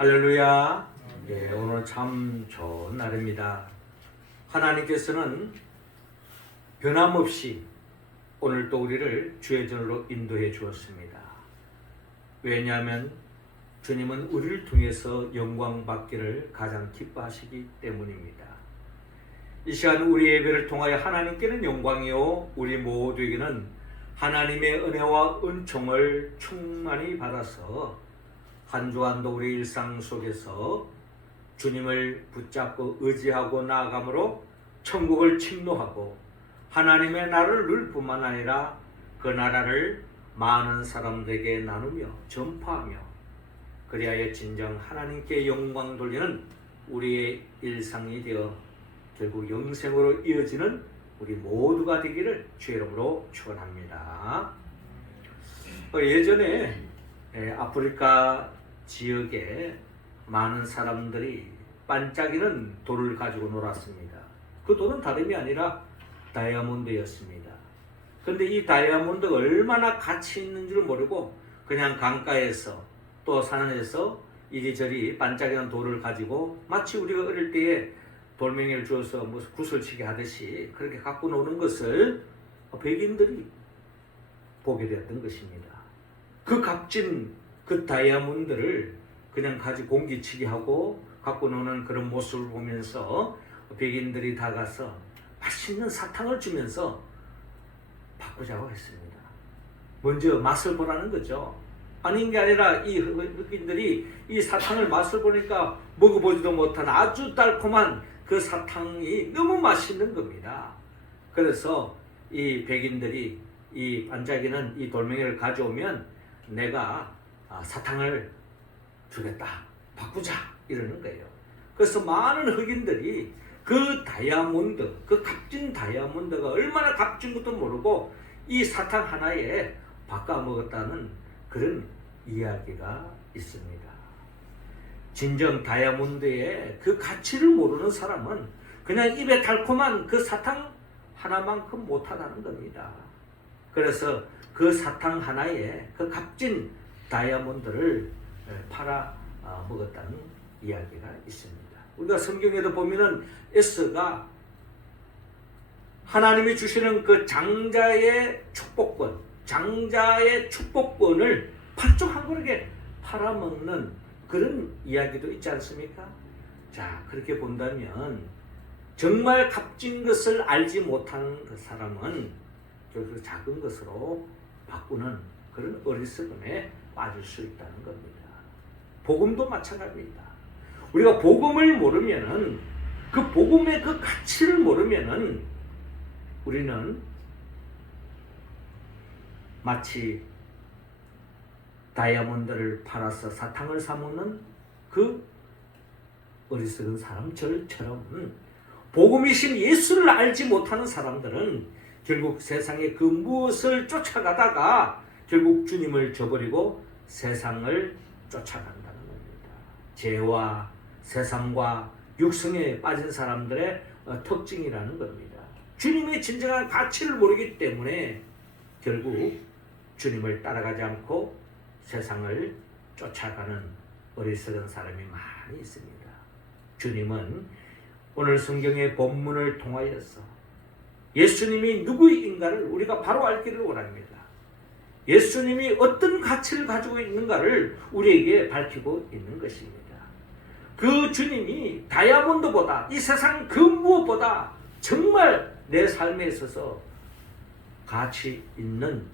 할렐루야. 오늘 참 좋은 날입니다. 하나님께서는 변함없이 오늘도 우리를 주의 전으로 인도해 주었습니다. 왜냐하면 주님은 우리를 통해서 영광 받기를 가장 기뻐하시기 때문입니다. 이 시간 우리 예배를 통하여 하나님께는 영광이요 우리 모두에게는 하나님의 은혜와 은총을 충만히 받아서 한 주간도 우리 일상 속에서 주님을 붙잡고 의지하고 나아감으로 천국을 침노하고 하나님의 나라를 누릴 뿐만 아니라 그 나라를 많은 사람들에게 나누며 전파하며 그리하여 진정 하나님께 영광 돌리는 우리의 일상이 되어 결국 영생으로 이어지는 우리 모두가 되기를 주의 이름으로 축원합니다. 예전에 아프리카 지역에 많은 사람들이 반짝이는 돌을 가지고 놀았습니다. 그 돌은 다름이 아니라 다이아몬드였습니다. 그런데 이 다이아몬드가 얼마나 가치 있는 줄 모르고 그냥 강가에서 또 산에서 이리저리 반짝이는 돌을 가지고 마치 우리가 어릴 때에 돌멩이를 주어서 무슨 구슬치기 하듯이 그렇게 갖고 노는 것을 백인들이 보게 되었던 것입니다. 그 값진 그 다이아몬드를 그냥 가지고 공기치기 하고 갖고 노는 그런 모습을 보면서 백인들이 다가서 맛있는 사탕을 주면서 바꾸자고 했습니다. 먼저 맛을 보라는 거죠. 아닌 게 아니라 이 흑인들이 이 사탕을 맛을 보니까 먹어보지도 못한 아주 달콤한 그 사탕이 너무 맛있는 겁니다. 그래서 이 백인들이 이 반짝이는 이 돌멩이를 가져오면 내가 사탕을 주겠다, 바꾸자 이러는 거예요. 그래서 많은 흑인들이 그 다이아몬드, 그 값진 다이아몬드가 얼마나 값진 것도 모르고 이 사탕 하나에 바꿔 먹었다는 그런 이야기가 있습니다. 진정 다이아몬드의 그 가치를 모르는 사람은 그냥 입에 달콤한 그 사탕 하나만큼 못하다는 겁니다. 그래서 그 사탕 하나에 그 값진 다이아몬드를 팔아 먹었다는 이야기가 있습니다. 우리가 성경에도 보면은 에스가 하나님이 주시는 그 장자의 축복권을 팔쪽 한 그릇에 팔아먹는 그런 이야기도 있지 않습니까? 자, 그렇게 본다면 정말 값진 것을 알지 못하는 그 사람은 그 작은 것으로 바꾸는 그런 어리석음에 빠질 수 있다는 겁니다. 복음도 마찬가지입니다. 우리가 복음을 모르면은 그 복음의 그 가치를 모르면은 우리는 마치 다이아몬드를 팔아서 사탕을 사먹는 그 어리석은 사람들처럼 복음이신 예수를 알지 못하는 사람들은 결국 세상의 그 무엇을 쫓아가다가 결국 주님을 저버리고 세상을 쫓아간다는 겁니다. 죄와 세상과 육성에 빠진 사람들의 특징이라는 겁니다. 주님의 진정한 가치를 모르기 때문에 결국 주님을 따라가지 않고 세상을 쫓아가는 어리석은 사람이 많이 있습니다. 주님은 오늘 성경의 본문을 통하여서 예수님이 누구인가를 우리가 바로 알기를 원합니다. 예수님이 어떤 가치를 가지고 있는가를 우리에게 밝히고 있는 것입니다. 그 주님이 다이아몬드보다 이 세상 그 무엇보다 정말 내 삶에 있어서 가치 있는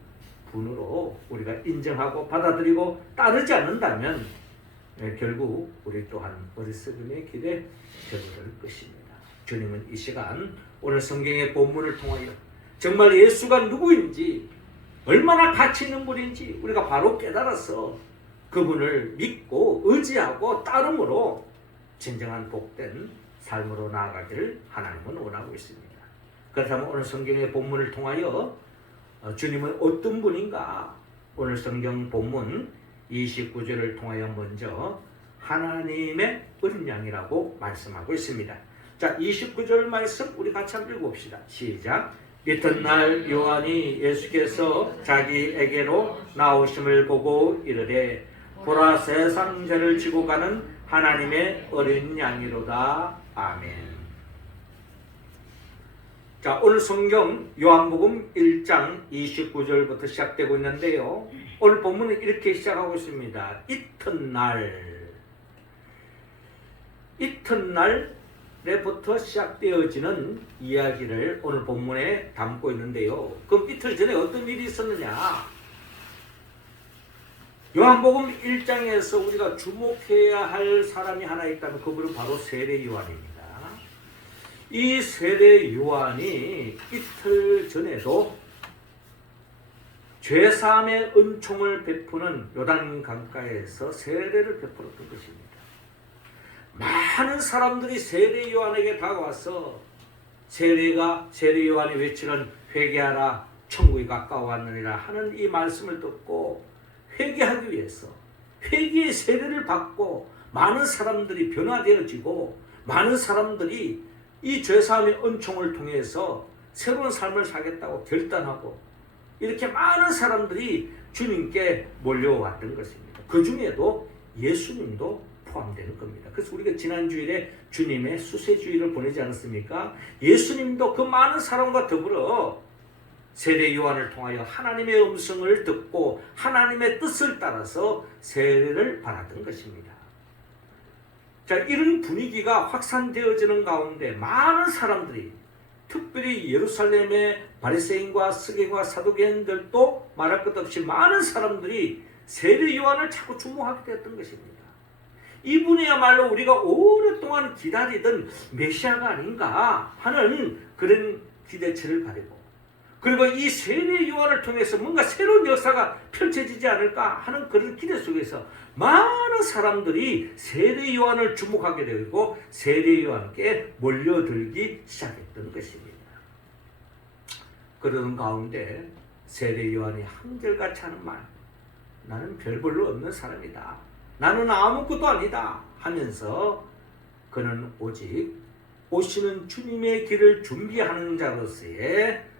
분으로 우리가 인정하고 받아들이고 따르지 않는다면 결국 우리 또한 어리석음의 길에 접어들 것입니다. 주님은 이 시간 오늘 성경의 본문을 통하여 정말 예수가 누구인지 얼마나 가치 있는 분인지 우리가 바로 깨달아서 그분을 믿고 의지하고 따름으로 진정한 복된 삶으로 나아가기를 하나님은 원하고 있습니다. 그렇다면 오늘 성경의 본문을 통하여 주님은 어떤 분인가? 오늘 성경 본문 29절을 통하여 먼저 하나님의 어린 양이라고 말씀하고 있습니다. 자, 29절 말씀 우리 같이 한번 읽어봅시다. 시작. 이튿날 요한이 예수께서 자기에게로 나오심을 보고 이르되 보라 세상 죄를 지고 가는 하나님의 어린 양이로다. 아멘. 자, 오늘 성경 요한복음 1장 29절부터 시작되고 있는데요. 오늘 본문은 이렇게 시작하고 있습니다. 이튿날에부터 시작되어지는 이야기를 오늘 본문에 담고 있는데요. 그럼 이틀 전에 어떤 일이 있었느냐? 요한복음 1장에서 우리가 주목해야 할 사람이 하나 있다면 그분은 바로 세례 요한입니다. 이 세례 요한이 이틀 전에도 죄사함의 은총을 베푸는 요단 강가에서 세례를 베풀었던 것입니다. 많은 사람들이 세례 요한에게 다가와서 세례 요한이 외치는 회개하라 천국이 가까워왔느니라 하는 이 말씀을 듣고 회개하기 위해서 회개의 세례를 받고 많은 사람들이 변화되어지고 많은 사람들이 이 죄사함의 은총을 통해서 새로운 삶을 살겠다고 결단하고 이렇게 많은 사람들이 주님께 몰려왔던 것입니다. 그 중에도 예수님도 포함되는 겁니다. 그래서 우리가 지난 주일에 주님의 수세주의를 보내지 않았습니까? 예수님도 그 많은 사람과 더불어 세례 요한을 통하여 하나님의 음성을 듣고 하나님의 뜻을 따라서 세례를 받았던 것입니다. 자, 이런 분위기가 확산되어지는 가운데 많은 사람들이 특별히 예루살렘의 바리새인과 서기관과 사두개인들도 말할 것 없이 많은 사람들이 세례 요한을 자꾸 주목하게 되었던 것입니다. 이분이야말로 우리가 오랫동안 기다리던 메시아가 아닌가 하는 그런 기대치를 가지고 그리고 이 세례 요한을 통해서 뭔가 새로운 역사가 펼쳐지지 않을까 하는 그런 기대 속에서 많은 사람들이 세례 요한을 주목하게 되고 세례 요한께 몰려들기 시작했던 것입니다. 그러는 가운데 세례 요한이 한결같이 하는 말, 나는 별 볼로 없는 사람이다, 나는 아무것도 아니다 하면서 그는 오직 오시는 주님의 길을 준비하는 자로서의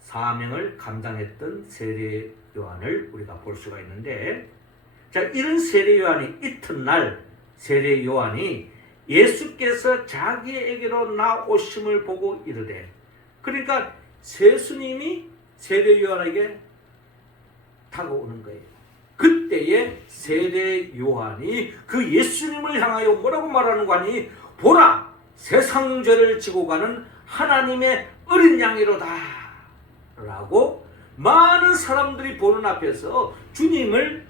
사명을 감당했던 세례 요한을 우리가 볼 수가 있는데, 자, 이런 세례 요한이 이튿날 세례 요한이 예수께서 자기에게로 나오심을 보고 이르되, 그러니까 예수님이 세례 요한에게 다가오는 거예요. 그때에 세례 요한이 그 예수님을 향하여 뭐라고 말하는 거 아니? 보라, 세상 죄를 지고 가는 하나님의 어린 양이로다 라고 많은 사람들이 보는 앞에서 주님을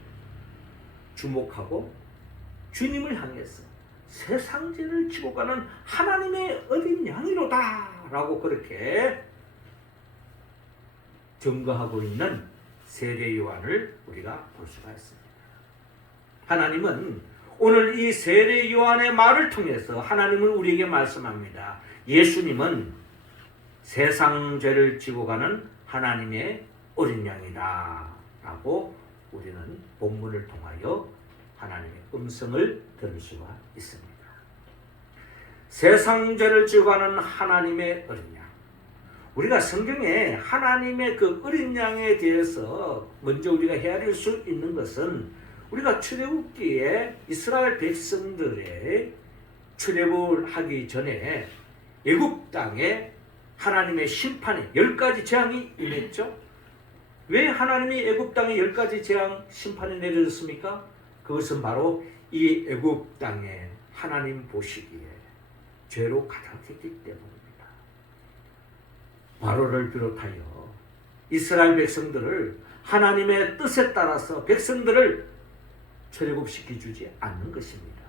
주목하고 주님을 향해서 세상 죄를 지고 가는 하나님의 어린 양이로다 라고 그렇게 증거하고 있는 세례 요한을 우리가 볼 수가 있습니다. 하나님은 오늘 이 세례 요한의 말을 통해서 하나님은 우리에게 말씀합니다. 예수님은 세상 죄를 지고 가는 하나님의 어린 양이다 라고 우리는 본문을 통하여 하나님의 음성을 들을 수가 있습니다. 세상 죄를 지고 가는 하나님의 어린 양, 우리가 성경에 하나님의 그 어린 양에 대해서 먼저 우리가 헤아릴 수 있는 것은 우리가 출애굽기에 이스라엘 백성들의 출애굽을 하기 전에 애굽 땅에 하나님의 심판에 10가지 재앙이 임했죠. 왜 하나님이 애굽 땅에 10가지 재앙 심판이 내려졌습니까? 그것은 바로 이 애굽 땅에 하나님 보시기에 죄로 가득했기 때문입니다. 바로를 비롯하여 이스라엘 백성들을 하나님의 뜻에 따라서 백성들을 출애굽시켜주지 않는 것입니다.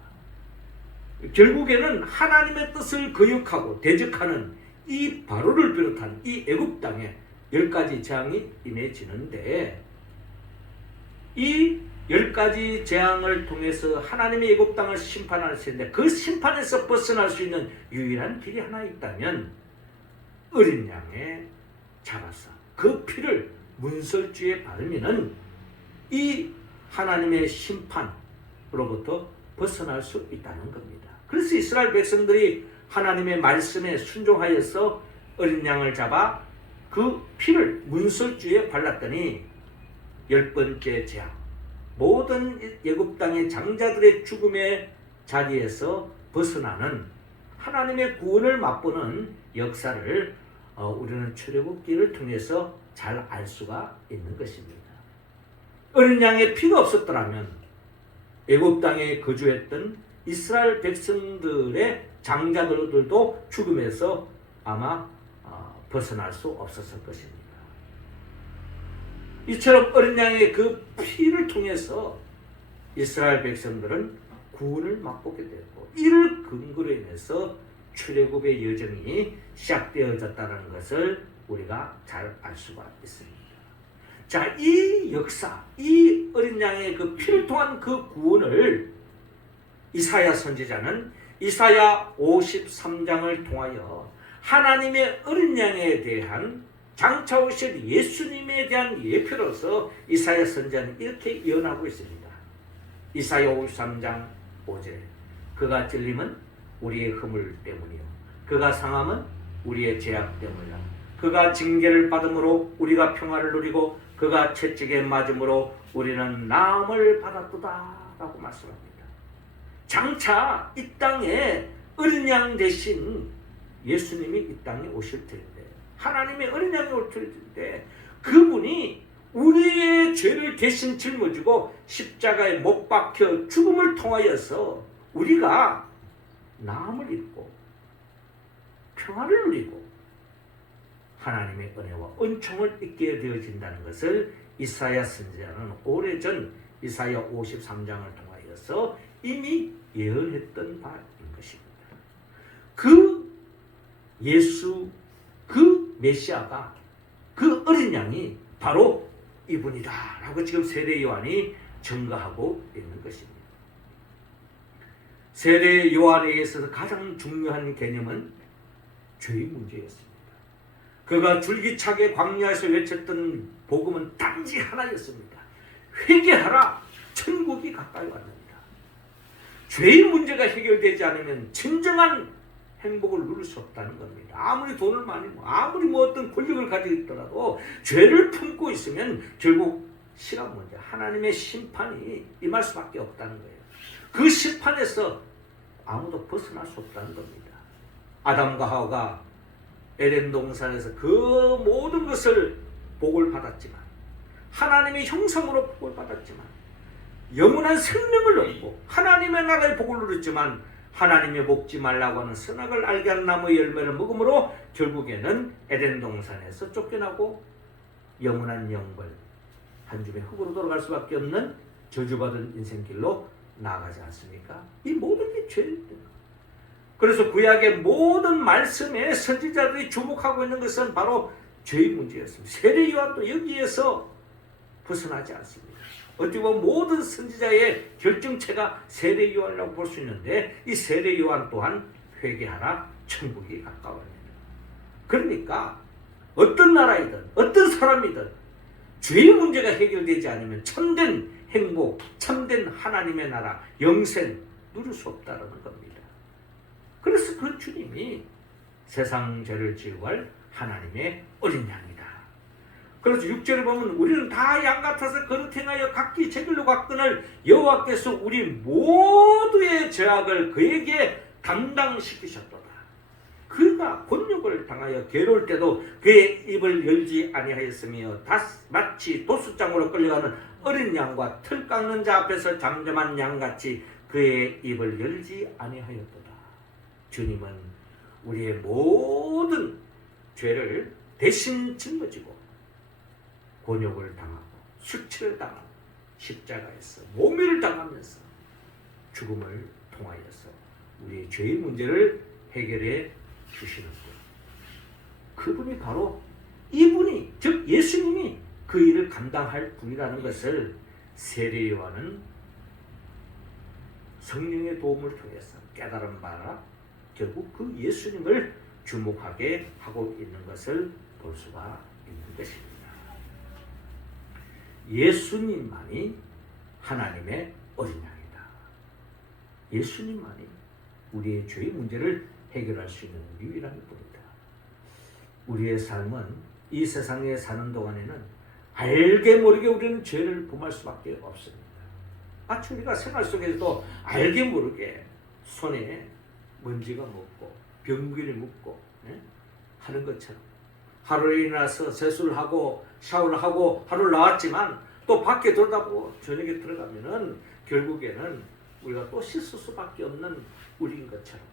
결국에는 하나님의 뜻을 거역하고 대적하는 이 바로를 비롯한 이 애굽 땅에 10가지 재앙이 임해지는데, 이 10가지 재앙을 통해서 하나님의 애굽 땅을 심판하시는데 그 심판에서 벗어날 수 있는 유일한 길이 하나 있다면 어린 양에 잡아서 그 피를 문설주에 바르면은 이 하나님의 심판으로부터 벗어날 수 있다는 겁니다. 그래서 이스라엘 백성들이 하나님의 말씀에 순종하여서 어린 양을 잡아 그 피를 문설주에 발랐더니 10번째 재앙, 모든 애굽 땅의 장자들의 죽음의 자리에서 벗어나는 하나님의 구원을 맛보는 역사를 우리는 출애굽기를 통해서 잘 알 수가 있는 것입니다. 어린 양의 피가 없었더라면 애굽 땅에 거주했던 이스라엘 백성들의 장자들도 죽음에서 아마 벗어날 수 없었을 것입니다. 이처럼 어린 양의 그 피를 통해서 이스라엘 백성들은 구원을 맛보게 되고, 이를 근거로 인해서 출애굽의 여정이 시작되어졌다는 것을 우리가 잘 알 수가 있습니다. 자, 이 역사, 이 어린 양의 그 피를 통한 그 구원을 이사야 선지자는 이사야 53장을 통하여 하나님의 어린 양에 대한 장차 오실 예수님에 대한 예표로서 이사야 선지자는 이렇게 예언하고 있습니다. 이사야 53장 5절에 그가 찔림은 우리의 허물 때문이요 그가 상함은 우리의 죄악 때문이라. 그가 징계를 받음으로 우리가 평화를 누리고 그가 채찍에 맞음으로 우리는 나음을 받았도다 라고 말씀합니다. 장차 이 땅에 어린 양 대신 예수님이 이 땅에 오실 텐데, 하나님의 어린 양이 올 텐데, 그분이 우리의 죄를 대신 짊어지고 십자가에 못 박혀 죽음을 통하여서 우리가 나음을 입고 평화를 누리고 하나님의 은혜와 은총을 입게 되어진다는 것을 이사야 선지자는 오래전 이사야 53장을 통하여서 이미 예언했던 바인 것입니다. 그 예수, 그 메시아가, 그 어린 양이 바로 이분이다 라고 지금 세례 요한이 증거하고 있는 것입니다. 세례 요한에 있어서 가장 중요한 개념은 죄의 문제였습니다. 그가 줄기차게 광야에서 외쳤던 복음은 단지 하나였습니다. 회개하라, 천국이 가까이 왔습니다. 죄의 문제가 해결되지 않으면 진정한 행복을 누릴 수 없다는 겁니다. 아무리 돈을 많이 아무리 어떤 권력을 가지고 있더라도 죄를 품고 있으면 결국 시간 문제, 하나님의 심판이 임할 수밖에 없다는 거예요. 그 심판에서 아무도 벗어날 수 없다는 겁니다. 아담과 하와가 에덴 동산에서 그 모든 것을 복을 받았지만, 하나님의 형상으로 복을 받았지만, 영원한 생명을 얻고 하나님의 나라의 복을 누렸지만, 하나님의 먹지 말라고 하는 선악을 알게 하는 나무의 열매를 먹음으로 결국에는 에덴 동산에서 쫓겨나고 영원한 영벌, 한 줌의 흙으로 돌아갈 수밖에 없는 저주받은 인생길로 나아가지 않습니까? 이 모든 게 죄입니다. 그래서 구약의 모든 말씀에 선지자들이 주목하고 있는 것은 바로 죄의 문제였습니다. 세례 요한도 여기에서 벗어나지 않습니다. 어찌 보면 모든 선지자의 결정체가 세례 요한이라고 볼 수 있는데, 이 세례 요한 또한 회개하라, 천국이 가까워집니다. 그러니까 어떤 나라이든 어떤 사람이든 죄의 문제가 해결되지 않으면 참된 행복, 참된 하나님의 나라, 영생 누릴 수 없다는 겁니다. 그래서 그 주님이 세상 죄를 지우할 하나님의 어린 양이다. 그래서 6절에 보면 우리는 다 양 같아서 거듭 행하여 각기 제 길로 갔거늘 여호와께서 우리 모두의 죄악을 그에게 담당시키셨도다. 그가 곤욕을 당하여 괴로울 때도 그의 입을 열지 아니하였으며 마치 도수장으로 끌려가는 어린 양과 틀 깎는 자 앞에서 잠잠한 양같이 그의 입을 열지 아니하였도다. 주님은 우리의 모든 죄를 대신 짊어지고 곤욕을 당하고 수치를 당하고 십자가에서 모멸을 당하면서 죽음을 통하여서 우리의 죄의 문제를 해결해 주시는 분, 그분이 바로 이분이, 즉 예수님이 그 일을 감당할 분이라는 것을 세례 요한은 성령의 도움을 통해서 깨달은 바라 결국 그 예수님을 주목하게 하고 있는 것을 볼 수가 있는 것입니다. 예수님만이 하나님의 어린 양이다. 예수님만이 우리의 죄의 문제를 해결할 수 있는 유일한 분이다. 우리의 삶은 이 세상에 사는 동안에는 알게 모르게 우리는 죄를 범할 수밖에 없습니다. 마치 우리가 생활 속에서도 알게 모르게 손에 먼지가 묻고 병균이 묻고 하는 것처럼 하루에 일어나서 세수를 하고 샤워를 하고 하루를 나왔지만 또 밖에 돌아다보고 저녁에 들어가면은 결국에는 우리가 또 씻을 수밖에 없는 우리인 것처럼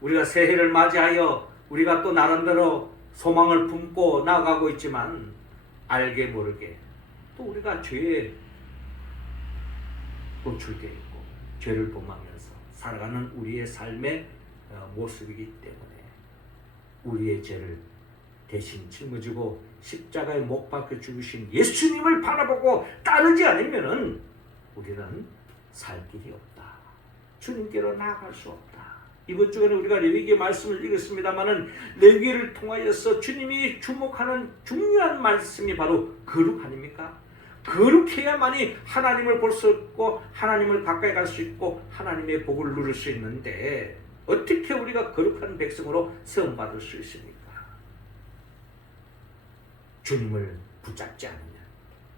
우리가 새해를 맞이하여 우리가 또 나름대로 소망을 품고 나아가고 있지만 알게 모르게 또 우리가 죄에 노출되어 있고 죄를 범하면서 살아가는 우리의 삶의 모습이기 때문에 우리의 죄를 대신 짊어지고 십자가에 못 박혀 죽으신 예수님을 바라보고 따르지 않으면은 우리는 살 길이 없다. 주님께로 나아갈 수 없다. 이번 주간에 우리가 레위기 말씀을 읽었습니다마는 레위기를 통하여서 주님이 주목하는 중요한 말씀이 바로 거룩 아닙니까? 거룩해야만이 하나님을 볼 수 있고 하나님을 가까이 갈 수 있고 하나님의 복을 누릴 수 있는데 어떻게 우리가 거룩한 백성으로 세움받을 수 있습니까? 주님을 붙잡지 않으면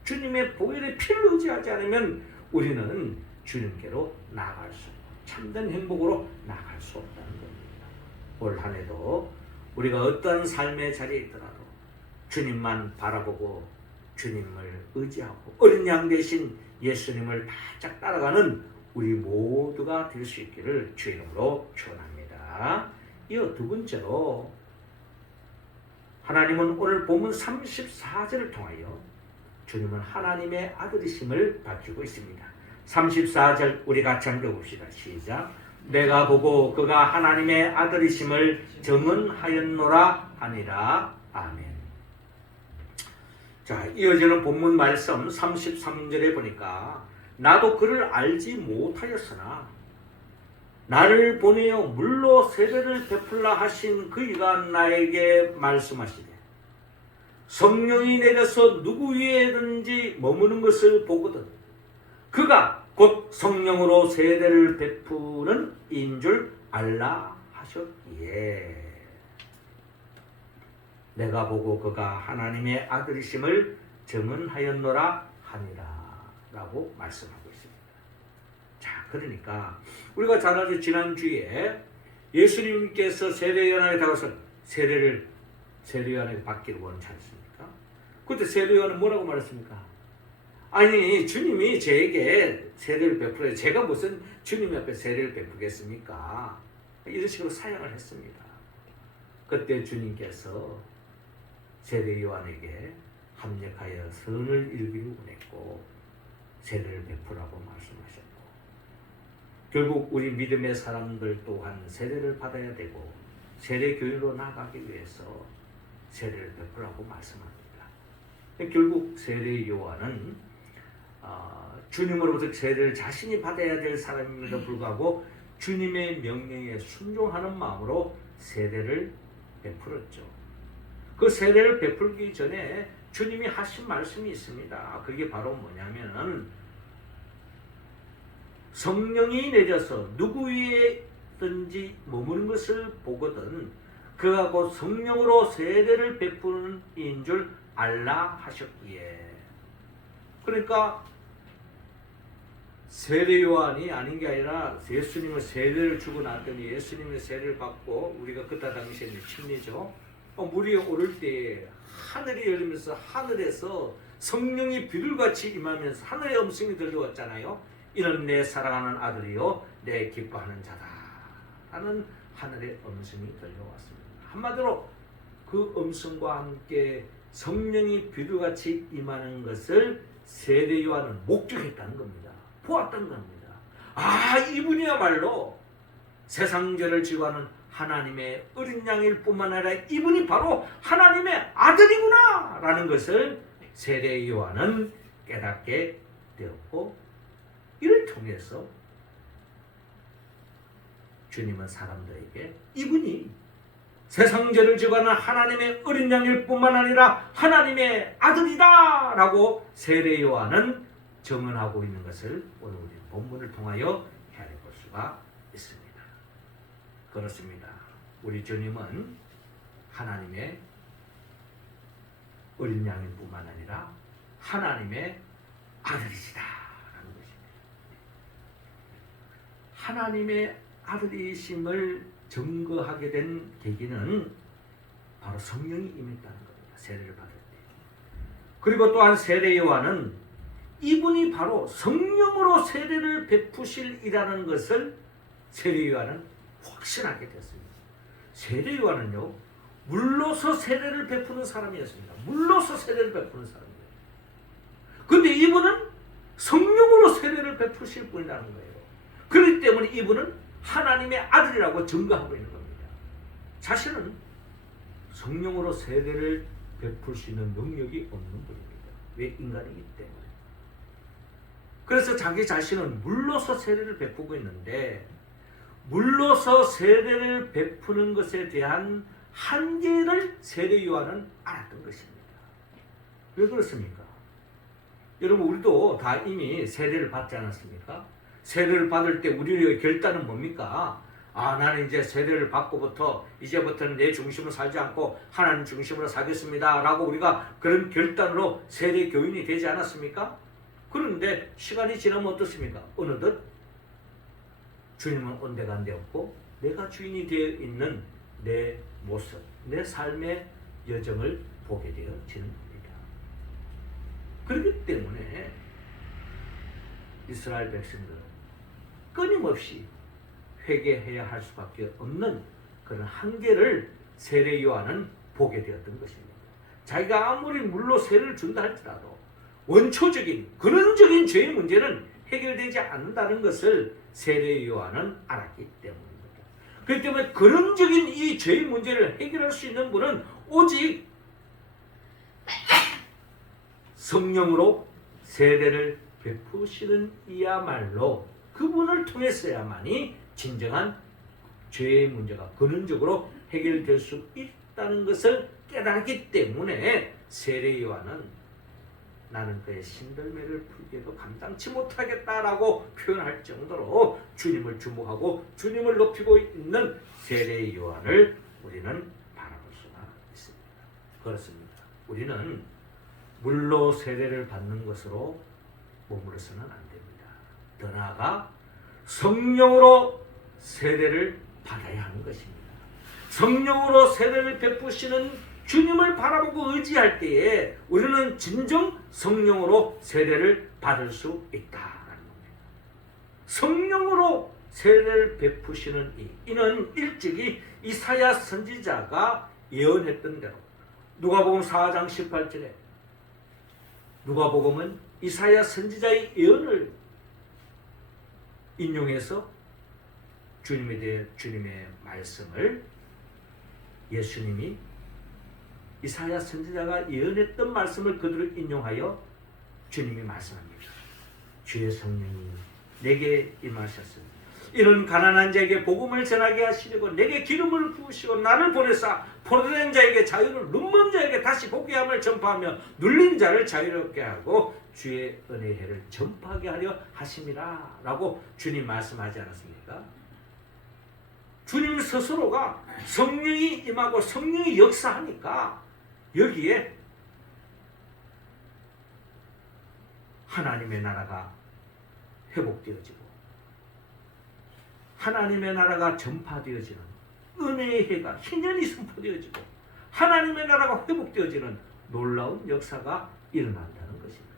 주님의 보혈의 피를 의지하지 않으면 우리는 주님께로 나아갈 수 없고 참된 행복으로 나아갈 수 없다는 겁니다. 올 한 해도 우리가 어떤 삶의 자리에 있더라도 주님만 바라보고 주님을 의지하고 어린 양 대신 예수님을 바짝 따라가는 우리 모두가 될 수 있기를 주의 이름으로 축원합니다. 이어 두 번째로 하나님은 오늘 본문 34절을 통하여 주님은 하나님의 아들이심을 밝히고 있습니다. 34절 우리 같이 한번 읽어봅시다. 시작. 내가 보고 그가 하나님의 아들이심을 증언하였노라 하니라. 아멘. 자, 이어지는 본문 말씀 33절에 보니까 나도 그를 알지 못하였으나 나를 보내어 물로 세례를 베풀라 하신 그이가 나에게 말씀하시되 성령이 내려서 누구 위에든지 머무는 것을 보거든 그가 곧 성령으로 세례를 베푸는 이인 줄 알라 하셨기에 내가 보고 그가 하나님의 아들이심을 증언하였노라 하니라 라고 말씀하고 있습니다. 자, 그러니까 우리가 잘 알죠. 지난주에 예수님께서 세례요한에게 다가서 세례요한에게 받기를 원치 않습니까? 그때 세례요한은 뭐라고 말했습니까? 아니 주님이 저에게 세례를 베풀어요. 제가 무슨 주님 앞에 세례를 베푸겠습니까? 이런 식으로 사양을 했습니다. 그때 주님께서 세례요한에게 합력하여 선을 이루기를 원했고 세례를 베푸라고 말씀하셨고 결국 우리 믿음의 사람들 또한 세례를 받아야 되고 세례 교회로 나가기 위해서 세례를 베푸라고 말씀합니다. 결국 세례 요한은 주님으로부터 세례를 자신이 받아야 될 사람임에도 불구하고 주님의 명령에 순종하는 마음으로 세례를 베풀었죠. 그 세례를 베풀기 전에 주님이 하신 말씀이 있습니다. 그게 바로 뭐냐면은 성령이 내려서 누구 위에든지 머무는 것을 보거든 그가 곧 성령으로 세례를 베푸는 이인 줄 알라 하셨기에 그러니까 세례 요한이 아닌 게 아니라 예수님은 세례를 주고 났더니 예수님의 세례를 받고 우리가 그때 당시에는 침례죠. 물이 오를 때 하늘이 열리면서 하늘에서 성령이 비둘같이 임하면서 하늘의 음성이 들려왔잖아요. 이는 내 사랑하는 아들이요 내 기뻐하는 자다 하는 하늘의 음성이 들려왔습니다. 한마디로 그 음성과 함께 성령이 비둘같이 임하는 것을 세례 요한은 목격했다는 겁니다. 보았다는 겁니다. 아, 이분이야말로 세상죄를 지고 하는 하나님의 어린 양일 뿐만 아니라 이분이 바로 하나님의 아들이구나 라는 것을 세례 요한은 깨닫게 되었고 이를 통해서 주님은 사람들에게 이분이 세상죄를 지고 하는 하나님의 어린 양일 뿐만 아니라 하나님의 아들이다 라고 세례 요한은 증언하고 있는 것을 오늘 우리 본문을 통하여 헤아려 볼 수가 있습니다. 그렇습니다. 우리 주님은 하나님의 어린 양일 뿐만 아니라 하나님의 아들이시다 라는 것입니다. 하나님의 아들이심을 증거하게 된 계기는 바로 성령이 임했다는 겁니다. 세례를 받을 때. 그리고 또한 세례 요한은 이분이 바로 성령으로 세례를 베푸실이라는 것을 세례 요한은 확신하게 됐습니다. 세례 요한은요, 물로서 세례를 베푸는 사람이었습니다. 물로서 세례를 베푸는 사람이에요. 근데 이분은 성령으로 세례를 베푸실 분이라는 거예요. 그렇기 때문에 이분은 하나님의 아들이라고 증거하고 있는 겁니다. 자신은 성령으로 세례를 베풀 수 있는 능력이 없는 분입니다. 왜? 인간이기 때문에. 그래서 자기 자신은 물로서 세례를 베푸고 있는데, 물로서 세례를 베푸는 것에 대한 한계를 세례 요한은 알았던 것입니다. 왜 그렇습니까? 여러분, 우리도 다 이미 세례를 받지 않았습니까? 세례를 받을 때 우리의 결단은 뭡니까? 나는 이제 세례를 받고부터 이제부터는 내 중심으로 살지 않고 하나님 중심으로 살겠습니다 라고 우리가 그런 결단으로 세례 교인이 되지 않았습니까? 그런데 시간이 지나면 어떻습니까? 어느덧 주님은 온데간데 없고 내가 주인이 되어 있는 내 모습, 내 삶의 여정을 보게 되어지는 겁니다. 그렇기 때문에 이스라엘 백성들은 끊임없이 회개해야 할 수밖에 없는 그런 한계를 세례 요한은 보게 되었던 것입니다. 자기가 아무리 물로 세례를 준다 할지라도 원초적인 근원적인 죄의 문제는 해결되지 않는다는 것을 세례 요한은 알았기 때문입니다. 그렇기 때문에 근원적인 이 죄의 문제를 해결할 수 있는 분은 오직 성령으로 세례를 베푸시는 이야말로 그분을 통해서야만이 진정한 죄의 문제가 근원적으로 해결될 수 있다는 것을 깨달았기 때문에 세례 요한은 나는 그의 신들매를 풀기에도 감당치 못하겠다라고 표현할 정도로 주님을 주목하고 주님을 높이고 있는 세례 요한을 우리는 바라볼 수가 있습니다. 그렇습니다. 우리는 물로 세례를 받는 것으로 머무르서는 안 됩니다. 더 나아가 성령으로 세례를 받아야 하는 것입니다. 성령으로 세례를 베푸시는 주님을 바라보고 의지할 때에 우리는 진정 성령으로 세례를 받을 수 있다라는 겁니다. 성령으로 세례를 베푸시는 이는 일찍이 이사야 선지자가 예언했던 대로 누가복음 4장 18절에 누가복음은 이사야 선지자의 예언을 인용해서 주님에 대해 주님의 말씀을 예수님이 이사야 선지자가 예언했던 말씀을 그대로 인용하여 주님이 말씀합니다. 주의 성령이 내게 임하셨으니 이런 가난한 자에게 복음을 전하게 하시려고 내게 기름을 부으시고 나를 보내사 포로된 자에게 자유를, 눈먼 자에게 다시 보게 함을 전파하며 눌린 자를 자유롭게 하고 주의 은혜의 해를 전파하게 하려 하심이라 라고 주님 말씀하지 않았습니까? 주님 스스로가 성령이 임하고 성령이 역사하니까 여기에 하나님의 나라가 회복되어지고 하나님의 나라가 전파되어지는 은혜의 해가 희년이 선포되어지고 하나님의 나라가 회복되어지는 놀라운 역사가 일어난다는 것입니다.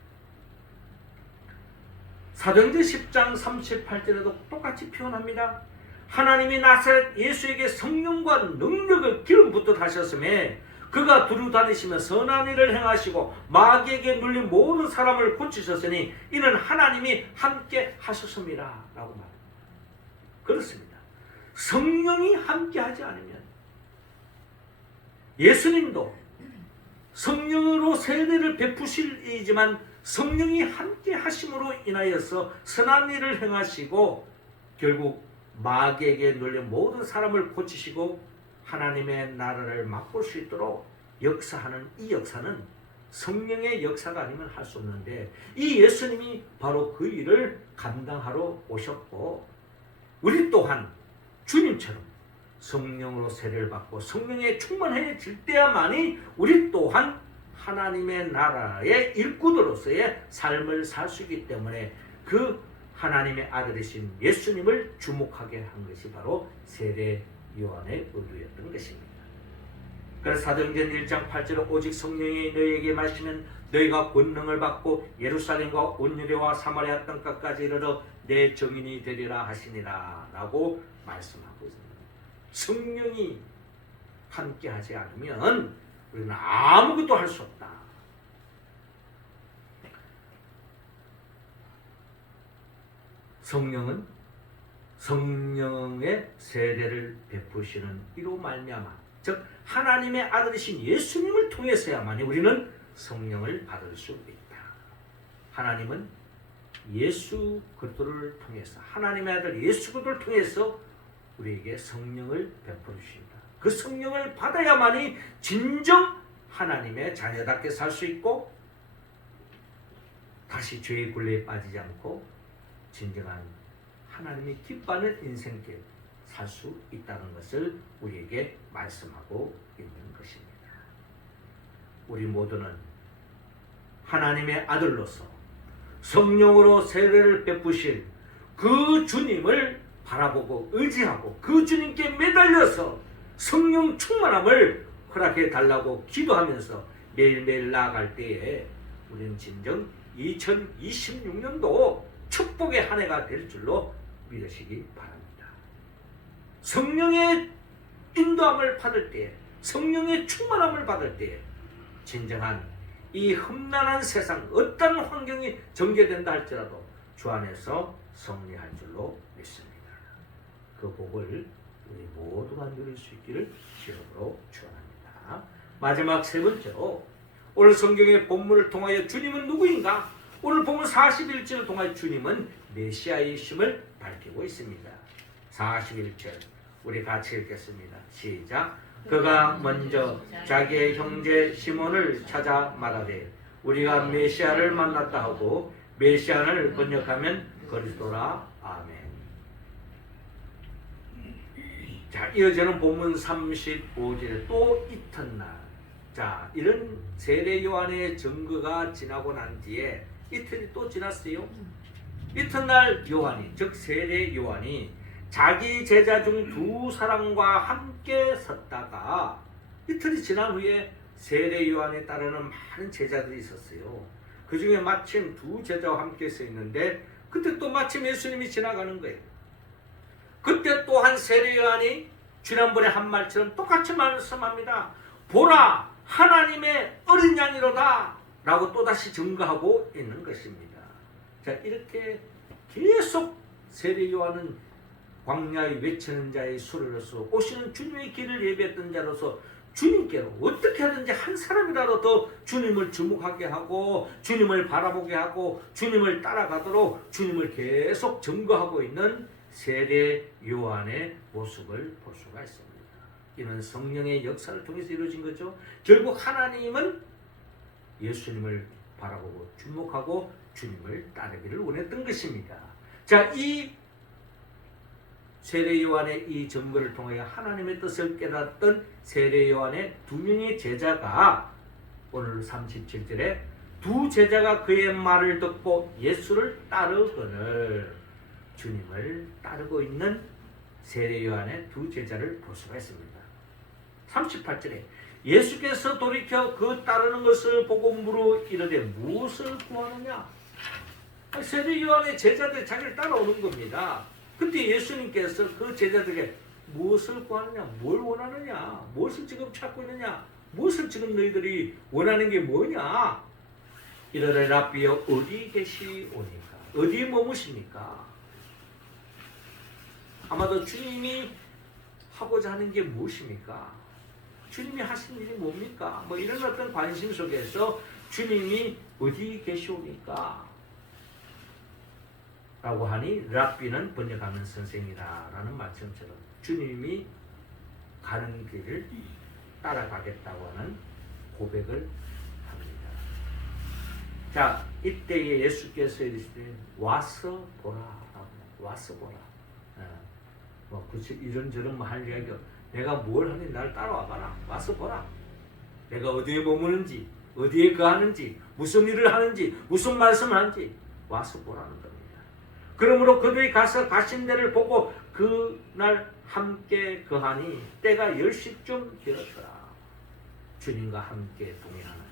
사도행전 10장 38절에도 똑같이 표현합니다. 하나님이 나사렛 예수에게 성령과 능력을 기름 붓듯 하셨음에 그가 두루 다니시며 선한 일을 행하시고 마귀에게 눌린 모든 사람을 고치셨으니 이는 하나님이 함께 하셨음이라 라고 말합니다. 그렇습니다. 성령이 함께 하지 않으면 예수님도 성령으로 세례를 베푸실이지만 성령이 함께 하심으로 인하여서 선한 일을 행하시고 결국 마귀에게 눌린 모든 사람을 고치시고 하나님의 나라를 맛볼 수 있도록 역사하는 이 역사는 성령의 역사가 아니면 할 수 없는데 이 예수님이 바로 그 일을 감당하러 오셨고 우리 또한 주님처럼 성령으로 세례를 받고 성령에 충만해질 때야만이 우리 또한 하나님의 나라의 일꾼으로서의 삶을 살 수 있기 때문에 그 하나님의 아들이신 예수님을 주목하게 한 것이 바로 세례 요한의 의도였던 것입니다. 그래서 사도행전 1장 8절에 오직 성령이 너희에게 마시면 너희가 권능을 받고 예루살렘과 온 유대와 사마리아 땅끝까지 이르러 내 증인이 되리라 하시니라 라고 말씀하고 있습니다. 성령이 함께하지 않으면 우리는 아무것도 할 수 없다. 성령은 성령의 세례를 베푸시는 이로 말미암아, 즉 하나님의 아들이신 예수님을 통해서야만이 우리는 성령을 받을 수 있다. 하나님은 예수 그리스도를 통해서, 하나님의 아들 예수 그리스도를 통해서 우리에게 성령을 베풀어 주신다. 그 성령을 받아야만이 진정 하나님의 자녀답게 살 수 있고 다시 죄의 굴레에 빠지지 않고 진정한 하나님이 기뻐하는 인생길 살 수 있다는 것을 우리에게 말씀하고 있는 것입니다. 우리 모두는 하나님의 아들로서 성령으로 세례를 베푸실 그 주님을 바라보고 의지하고 그 주님께 매달려서 성령 충만함을 허락해 달라고 기도하면서 매일매일 나아갈 때에 우리는 진정 2026년도 축복의 한 해가 될 줄로 믿으시기 바랍니다. 성령의 인도함을 받을 때, 성령의 충만함을 받을 때 진정한 이 험난한 세상 어떤 환경이 전개된다 할지라도 주 안에서 승리할 줄로 믿습니다. 그 복을 우리 모두가 누릴 수 있기를 주님으로 축원합니다. 마지막 세 번째로 오늘 성경의 본문을 통하여 주님은 누구인가? 오늘 본문 41절을 통하여 주님은 메시아이심을 밝히고 있습니다. 41절 우리 같이 읽겠습니다. 시작. 그가 먼저 자기의 형제 시몬을 찾아 말하되 우리가 메시아를 만났다 하고, 메시아를 번역하면 그리스도라. 아멘. 자, 이어지는 본문 35절에 또 이튿날, 자, 이런 세례 요한의 증거가 지나고 난 뒤에 이틀이 또 지났어요. 이튿날 요한이, 즉 세례 요한이 자기 제자 중 두 사람과 함께 섰다가, 이틀이 지난 후에 세례 요한에 따르는 많은 제자들이 있었어요. 그 중에 마침 두 제자와 함께 서 있는데 그때 또 마침 예수님이 지나가는 거예요. 그때 또한 세례 요한이 지난번에 한 말처럼 똑같이 말씀합니다. 보라, 하나님의 어린 양이로다 라고 또다시 증거하고 있는 것입니다. 자, 이렇게 계속 세례 요한은 광야에 외치는 자의 수로서 오시는 주님의 길을 예배했던 자로서 주님께로 어떻게 하든지 한 사람이라도 더 주님을 주목하게 하고 주님을 바라보게 하고 주님을 따라가도록 주님을 계속 증거하고 있는 세례 요한의 모습을 볼 수가 있습니다. 이는 성령의 역사를 통해서 이루어진 거죠. 결국 하나님은 예수님을 바라보고 주목하고 주님을 따르기를 원했던 것입니다. 자, 이 세례 요한의 이 증거를 통하여 하나님의 뜻을 깨달았던 세례 요한의 두 명의 제자가 오늘 37절에 두 제자가 그의 말을 듣고 예수를 따르거늘, 주님을 따르고 있는 세례 요한의 두 제자를 볼 수가 있습니다. 38절에 예수께서 돌이켜 그 따르는 것을 보고 물어 이르되 무엇을 구하느냐? 세례 요한의 제자들이 자기를 따라오는 겁니다. 그때 예수님께서 그 제자들에게 무엇을 구하느냐, 뭘 원하느냐, 무엇을 지금 찾고 있느냐, 무엇을 지금 너희들이 원하는 게 뭐냐? 이르되 랍비여 어디 계시오니까, 어디에 머무십니까? 아마도 주님이 하고자 하는 게 무엇입니까? 주님이 하신 일이 뭡니까? 뭐 이런 어떤 관심 속에서 주님이 어디 계시오니까? 라고 하니 랍비는 번역하는 선생이라는 말씀처럼 주님이 가는 길을 따라가겠다고 하는 고백을 합니다. 자, 이때에 예수께서 이르시되 와서 보라. 와서 보라. 뭐 그치 이런저런 뭐 할 이야기, 내가 뭘 하는지 나를 따라와 봐라. 와서 보라. 내가 어디에 머무는지, 어디에 거하는지, 무슨 일을 하는지, 무슨 말씀을 하는지 와서 보라는 겁니다. 그러므로 그들이 가서 가신 데를 보고 그날 함께 거하니 때가 10시쯤 되었더라. 주님과 함께 동행하는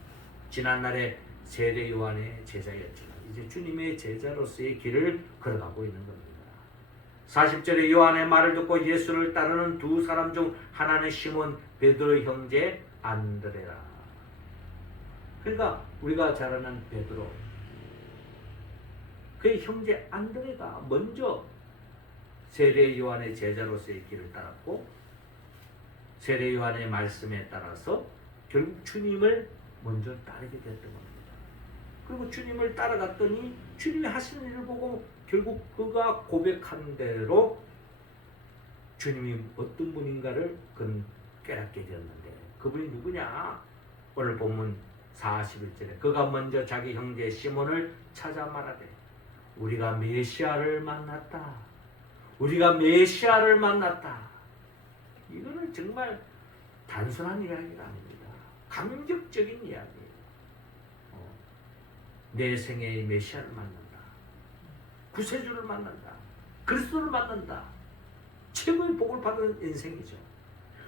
지난날의 세례 요한의 제자였지만 이제 주님의 제자로서의 길을 걸어가고 있는 겁니다. 40절에 요한의 말을 듣고 예수를 따르는 두 사람 중 하나는 시몬 베드로의 형제 안드레라. 그러니까 우리가 잘 아는 베드로, 그의 형제 안드레가 먼저 세례 요한의 제자로서의 길을 따랐고 세례 요한의 말씀에 따라서 결국 주님을 먼저 따르게 됐던 겁니다. 그리고 주님을 따라갔더니 주님이 하시는 일을 보고 결국 그가 고백한 대로 주님이 어떤 분인가를 그는 깨닫게 되었는데 그분이 누구냐? 오늘 본문 41절에 그가 먼저 자기 형제 시몬을 찾아 말하되 우리가 메시아를 만났다. 우리가 메시아를 만났다. 이거는 정말 단순한 이야기가 아닙니다. 감격적인 이야기예요. 내 생애의 메시아를 만난다. 구세주를 만난다. 그리스도를 만난다. 최고의 복을 받은 인생이죠.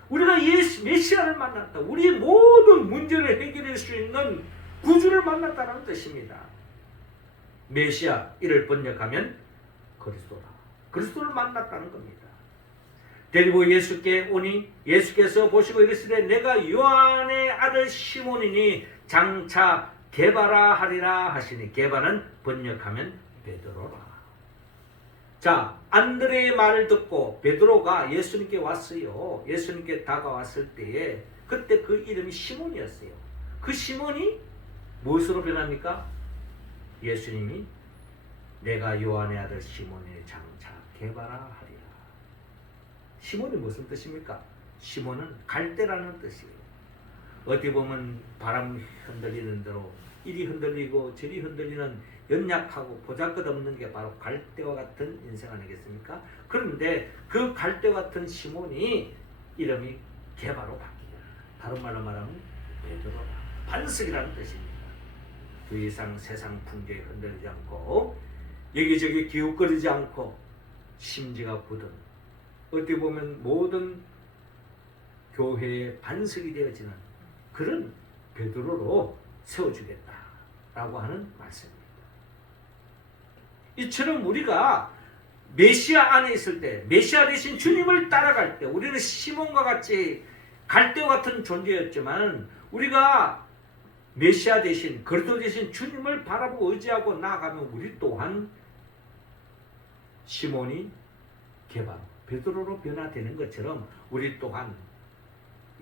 우리가 메시아를 만났다. 우리의 모든 문제를 해결할 수 있는 구주를 만났다는 뜻입니다. 메시아, 이를 번역하면 그리스도다. 그리스도를 만났다는 겁니다. 데리고 예수께 오니 예수께서 보시고 이르시되 내가 요한의 아들 시몬이니 장차 게바라 하리라 하시니 게바는 번역하면 베드로라. 자, 안드레의 말을 듣고 베드로가 예수님께 왔어요. 예수님께 다가왔을 때에 그때 그 이름이 시몬이었어요. 그 시몬이 무엇으로 변합니까? 예수님이 내가 요한의 아들 시몬의 장차 게바라 하리라. 시몬이 무슨 뜻입니까? 시몬은 갈대라는 뜻이에요. 어디 보면 바람 흔들리는 대로 이리 흔들리고 저리 흔들리는 연약하고 보잘것없는 게 바로 갈대와 같은 인생 아니겠습니까? 그런데 그 갈대와 같은 시몬이 이름이 게바로 바뀌어요. 다른 말로 말하면 베드로라. 반석이라는 뜻입니다. 더 이상 세상 풍조에 흔들리지 않고 여기저기 기웃거리지 않고 심지가 굳은 어떻게 보면 모든 교회의 반석이 되어지는 그런 베드로로 세워주겠다라고 하는 말씀입니다. 이처럼 우리가 메시아 안에 있을 때, 메시아 대신 주님을 따라갈 때 우리는 시몬과 같이 갈대와 같은 존재였지만 우리가 메시아 대신, 그리스도 대신 주님을 바라보고 의지하고 나아가면 우리 또한 시몬이 게바, 베드로로 변화되는 것처럼 우리 또한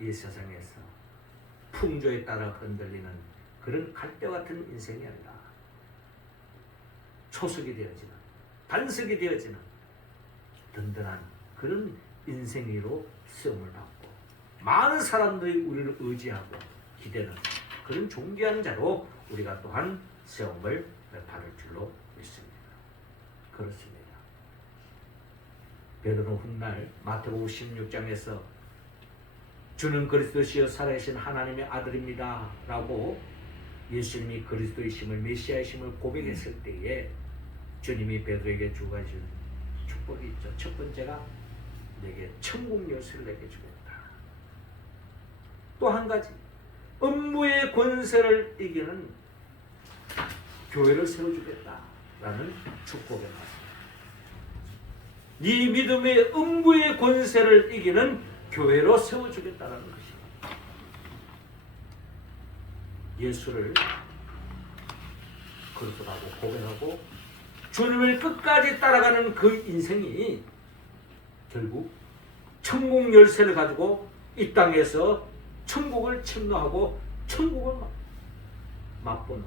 이 세상에서 풍조에 따라 흔들리는 그런 갈대와 같은 인생이 아니라 초석이 되어지는, 반석이 되어지는 든든한 그런 인생 위로 세움을 받고 많은 사람들이 우리를 의지하고 기대는 그런 존귀한 자로 우리가 또한 세움을 받을 줄로 믿습니다. 그렇습니다. 베드로는 훗날 마태복음 16장에서 주는 그리스도시여 살아계신 하나님의 아들입니다 라고 예수님이 그리스도이심을, 메시아이심을 고백했을 때에 주님이 베드로에게 주어진 축복이 있죠. 첫 번째가 내게 천국 열쇠를 내게 주겠다. 또 한 가지, 음부의 권세를 이기는 교회를 세워주겠다라는 축복의 말씀. 네 믿음의 음부의 권세를 이기는 교회로 세워주겠다는 것입니다. 예수를 그리스도라고 고백하고 주님을 끝까지 따라가는 그 인생이 결국 천국 열쇠를 가지고 이 땅에서 천국을 침노하고 천국을 맛보는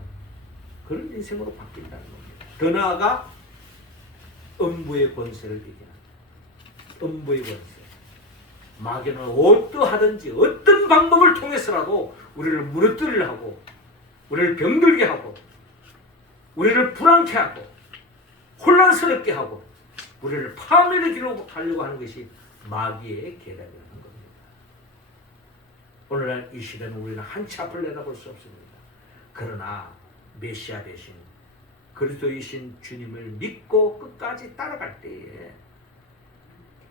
그런 인생으로 바뀐다는 겁니다. 더 나아가 음부의 권세를 이기는 음부의 권세. 마귀는 어떠하든지 어떤 방법을 통해서라도 우리를 무너뜨리려 하고 우리를 병들게 하고 우리를 불안케 하고 혼란스럽게 하고 우리를 파멸하려고 하는 것이 마귀의 계략이라는 겁니다. 오늘날 이 시대는 우리는 한치 앞을 내다볼 수 없습니다. 그러나 메시아 대신 그리스도이신 주님을 믿고 끝까지 따라갈 때에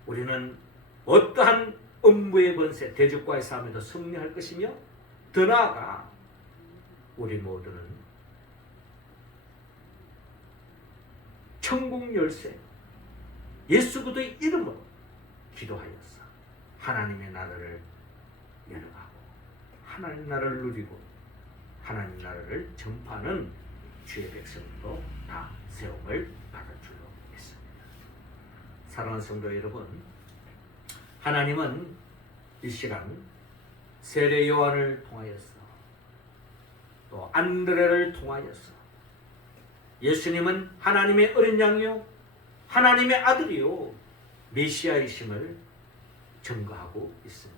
우리는 어떠한 음부의 번세, 대적과의 싸움에도 승리할 것이며 더 나아가 우리 모두는 천국 열쇠 예수 그리스도의 이름으로 기도하여서 하나님의 나라를 열어가고 하나님 나라를 누리고 하나님 나라를 전파하는 주의 백성으로 다 세움을 받을 줄로 믿습니다. 사랑하는 성도 여러분, 하나님은 이 시간 세례 요한을 통하여서 또 안드레를 통하여서 예수님은 하나님의 어린 양이요 하나님의 아들이요 메시아이심을 증거하고 있습니다.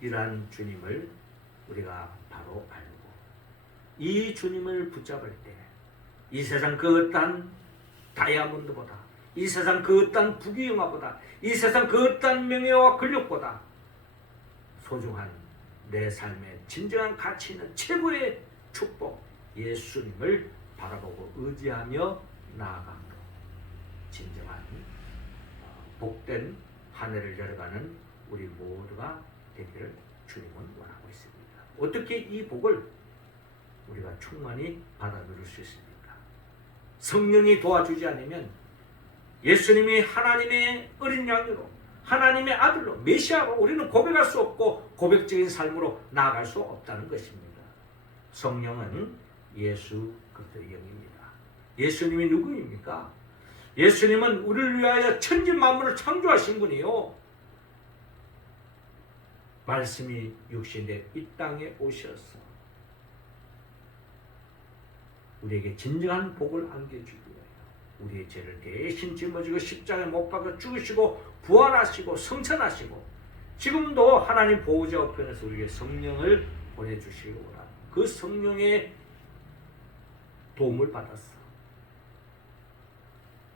이러한 주님을 우리가 바로 알고 이 주님을 붙잡을 때 이 세상 그 어떠한 다이아몬드보다 이 세상 그 어떠한 부귀영화보다 이 세상 그 어떠한 명예와 권력보다 소중한 내 삶의 진정한 가치 있는 최고의 축복 예수님을 바라보고 의지하며 나아감으로 진정한 복된 한 해를 열어가는 우리 모두가 되기를 주님은 원하고 있습니다. 어떻게 이 복을 우리가 충만히 받아 누릴 수 있습니까? 성령이 도와주지 않으면 예수님이 하나님의 어린 양으로 하나님의 아들로 메시아로 우리는 고백할 수 없고 고백적인 삶으로 나아갈 수 없다는 것입니다. 성령은 예수 그리스도의 영입니다. 예수님이 누구입니까? 예수님은 우리를 위하여 천지 만물을 창조하신 분이요 말씀이 육신된 이 땅에 오셔서 우리에게 진정한 복을 안겨주기 위하여 우리의 죄를 대신 짊어지고 십자가에 못 박아 죽으시고 부활하시고 성천하시고 지금도 하나님 보호자 우편에서 우리에게 성령을 보내주시고 그 성령의 도움을 받았어.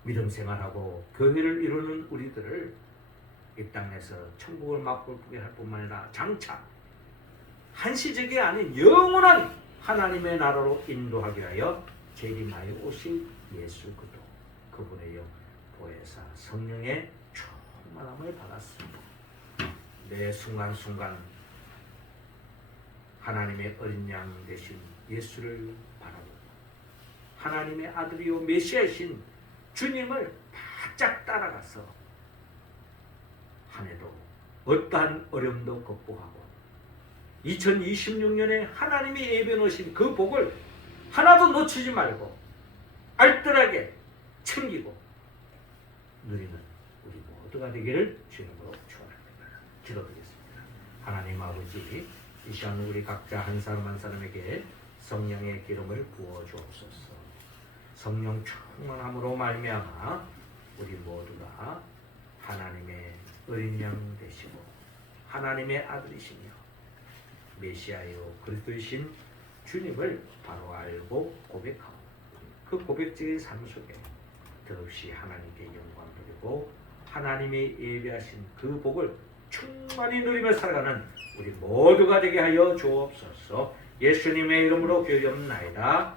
믿음 생활하고 교회를 이루는 우리들을 이 땅에서 천국을 맛보게 할 뿐만 아니라 장차 한시적이 아닌 영원한 하나님의 나라로 인도하기 위하여 재림하여 오신 예수 그리스도 그분의 영 보혜사 성령의 충만함을 받았습니다. 매 순간순간 하나님의 어린 양 되신 예수를 바라보고 하나님의 아들이요 메시아이신 주님을 바짝 따라가서 한 해도 어떠한 어려움도 극복하고 2026년에 하나님이 예비해 놓으신 그 복을 하나도 놓치지 말고 알뜰하게 챙기고 누리는 우리 모두가 되기를 주님으로 축원합니다. 기도드리겠습니다. 하나님 아버지, 이 시간 우리 각자 한 사람 한 사람에게 성령의 기름을 부어 주옵소서. 성령 충만함으로 말미암아 우리 모두가 하나님의 어린 양 되시고 하나님의 아들이시며 메시아요 그리스도이신 주님을 바로 알고 고백하고 그 고백적인 삶 속에 더없이 하나님께 영광 드리고 하나님이 예비하신 그 복을 충만히 누리며 살아가는 우리 모두가 되게 하여 주옵소서. 예수님의 이름으로 기도하옵나이다.